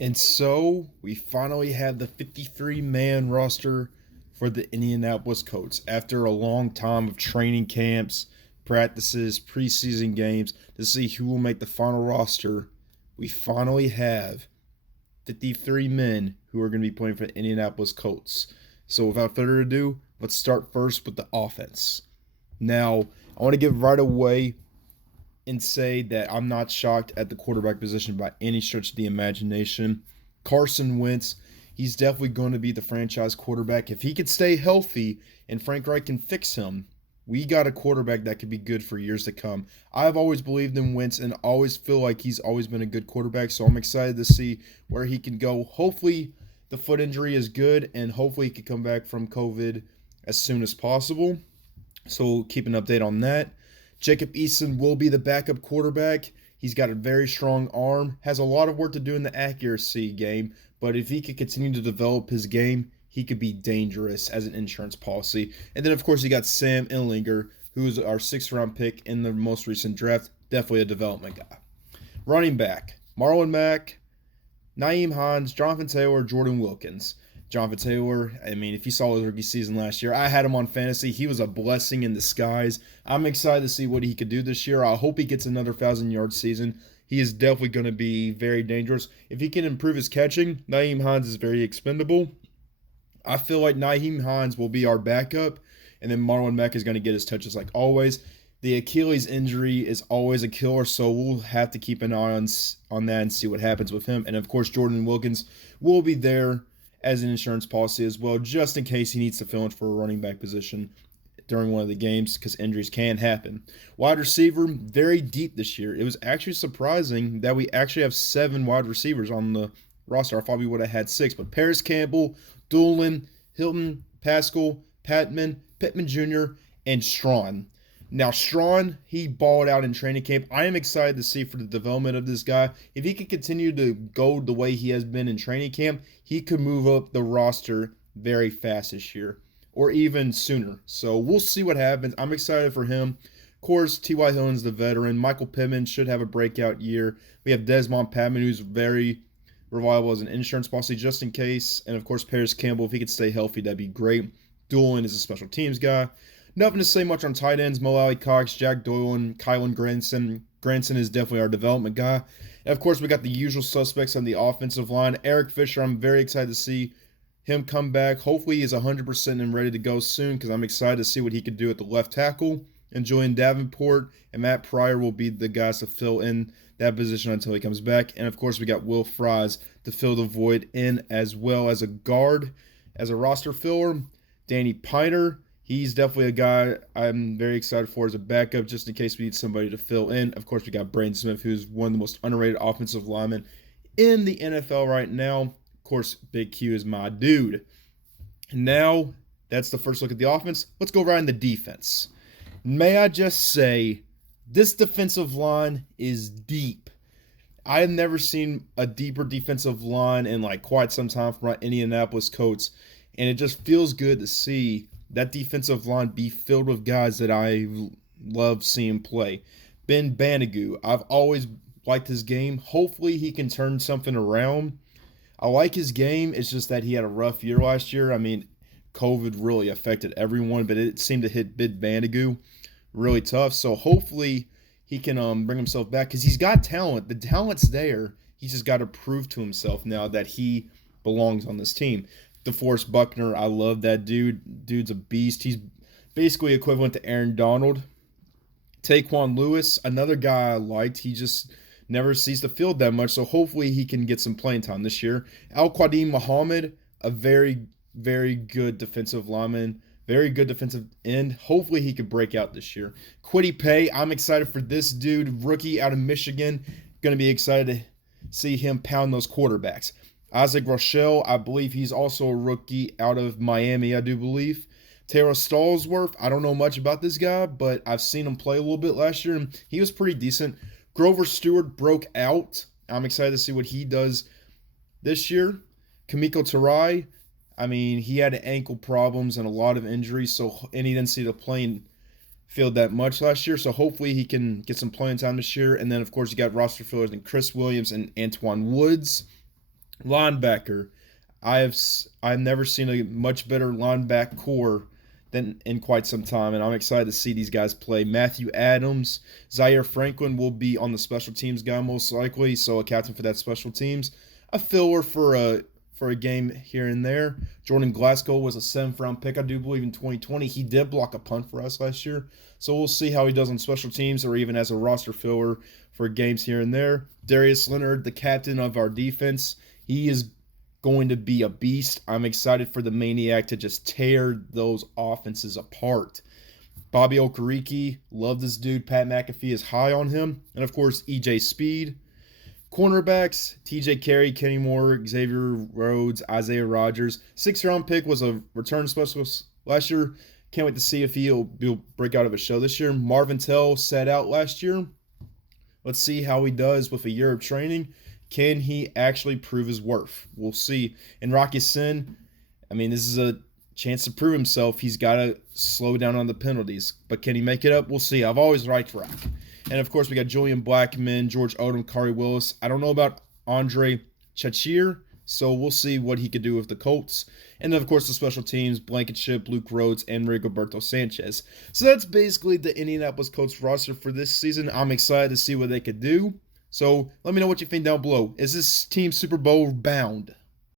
And so we finally have the 53-man roster for the Indianapolis Colts after a long time of training camps, practices, preseason games to see who will make the final roster. We finally have 53 men who are going to be playing for the Indianapolis Colts. So without further ado, let's start first with the offense. Now, I want to give right away and say that I'm not shocked at the quarterback position by any stretch of the imagination. Carson Wentz, he's definitely going to be the franchise quarterback. If he could stay healthy and Frank Reich can fix him, we got a quarterback that could be good for years to come. I've always believed in Wentz and always feel like he's always been a good quarterback, so I'm excited to see where he can go. Hopefully, the foot injury is good, and hopefully he can come back from COVID as soon as possible. So we'll keep an update on that. Jacob Easton will be the backup quarterback. He's got a very strong arm, has a lot of work to do in the accuracy game, but if he could continue to develop his game, he could be dangerous as an insurance policy. And then, of course, you got Sam Ehlinger, who is our sixth-round pick in the most recent draft. Definitely a development guy. Running back, Marlon Mack, Nyheim Hines, Jonathan Taylor, Jordan Wilkins. Jonathan Taylor, I mean, if you saw his rookie season last year, I had him on fantasy. He was a blessing in disguise. I'm excited to see what he could do this year. I hope he gets another 1,000-yard season. He is definitely going to be very dangerous. If he can improve his catching, Nyheim Hines is very expendable. I feel like Nyheim Hines will be our backup, and then Marlon Mack is going to get his touches like always. The Achilles injury is always a killer, so we'll have to keep an eye on that and see what happens with him. And, of course, Jordan Wilkins will be there as an insurance policy as well, just in case he needs to fill in for a running back position during one of the games, because injuries can happen. Wide receiver, very deep this year. It was actually surprising that we actually have 7 wide receivers on the roster. I thought we would have had 6, but Paris Campbell, Doolin, Hilton, Pascal, Pittman Jr., and Strawn. Now, Strawn, he balled out in training camp. I am excited to see for the development of this guy. If he could continue to go the way he has been in training camp, he could move up the roster very fast this year, or even sooner. So we'll see what happens. I'm excited for him. Of course, T.Y. Hilton's the veteran. Michael Pittman should have a breakout year. We have Desmond Patman, who's very reliable as an insurance policy just in case. And, of course, Paris Campbell, if he could stay healthy, that'd be great. Doolin is a special teams guy. Nothing to say much on tight ends. Mo Alley Cox, Jack Doyle, and Kylan Granson. Granson is definitely our development guy. And of course, we got the usual suspects on the offensive line. Eric Fisher, I'm very excited to see him come back. Hopefully, he's 100% and ready to go soon, because I'm excited to see what he could do at the left tackle. And Julian Davenport and Matt Pryor will be the guys to fill in that position until he comes back. And of course, we got Will Fries to fill the void in as well as a guard, as a roster filler. Danny Piner. He's definitely a guy I'm very excited for as a backup, just in case we need somebody to fill in. Of course, we got Braden Smith, who's one of the most underrated offensive linemen in the NFL right now. Of course, Big Q is my dude. Now, that's the first look at the offense. Let's go right in the defense. May I just say, this defensive line is deep. I have never seen a deeper defensive line in like quite some time from my Indianapolis Colts, and it just feels good to see that defensive line be filled with guys that I love seeing play. Ben Banigou, I've always liked his game. Hopefully he can turn something around. I like his game. It's just that he had a rough year last year. I mean, COVID really affected everyone, but it seemed to hit Ben Banigou really tough. So hopefully he can bring himself back, because he's got talent. The talent's there. He's just got to prove to himself now that he belongs on this team. DeForest Buckner, I love that dude. Dude's a beast. He's basically equivalent to Aaron Donald. Taquan Lewis, another guy I liked. He just never sees the field that much, so hopefully he can get some playing time this year. Al-Qadim Muhammad, a very, very good defensive lineman, very good defensive end. Hopefully he could break out this year. Kwity Paye, I'm excited for this dude, rookie out of Michigan. Going to be excited to see him pound those quarterbacks. Isaac Rochelle, I believe he's also a rookie out of Miami, I do believe. Taylor Stallsworth, I don't know much about this guy, but I've seen him play a little bit last year, and he was pretty decent. Grover Stewart broke out. I'm excited to see what he does this year. Kamiko Tarai, I mean, he had ankle problems and a lot of injuries, and he didn't see the playing field that much last year, so hopefully he can get some playing time this year. And then, of course, you got roster fillers and Chris Williams and Antoine Woods. Linebacker. I've never seen a much better linebacker core than in quite some time, and I'm excited to see these guys play. Matthew Adams, Zaire Franklin will be on the special teams guy most likely, so a captain for that special teams. A filler for a game here and there. Jordan Glasgow was a 7th-round pick, I do believe, in 2020. He did block a punt for us last year, so we'll see how he does on special teams or even as a roster filler for games here and there. Darius Leonard, the captain of our defense, he is going to be a beast. I'm excited for the Maniac to just tear those offenses apart. Bobby Okereke, love this dude. Pat McAfee is high on him. And of course, EJ Speed. Cornerbacks, TJ Carey, Kenny Moore, Xavier Rhodes, Isaiah Rodgers. 6th-round pick was a return specialist last year. Can't wait to see if he'll break out of a show this year. Marvin Tell sat out last year. Let's see how he does with a year of training. Can he actually prove his worth? We'll see. And Rocky Sin, this is a chance to prove himself. He's got to slow down on the penalties. But can he make it up? We'll see. I've always liked Rock. And, of course, we got Julian Blackman, George Odom, Kari Willis. I don't know about Andre Chachir, so we'll see what he could do with the Colts. And then, of course, the special teams, Blankenship, Luke Rhodes, and Rigoberto Sanchez. So that's basically the Indianapolis Colts roster for this season. I'm excited to see what they could do. So let me know what you think down below. Is this team Super Bowl bound?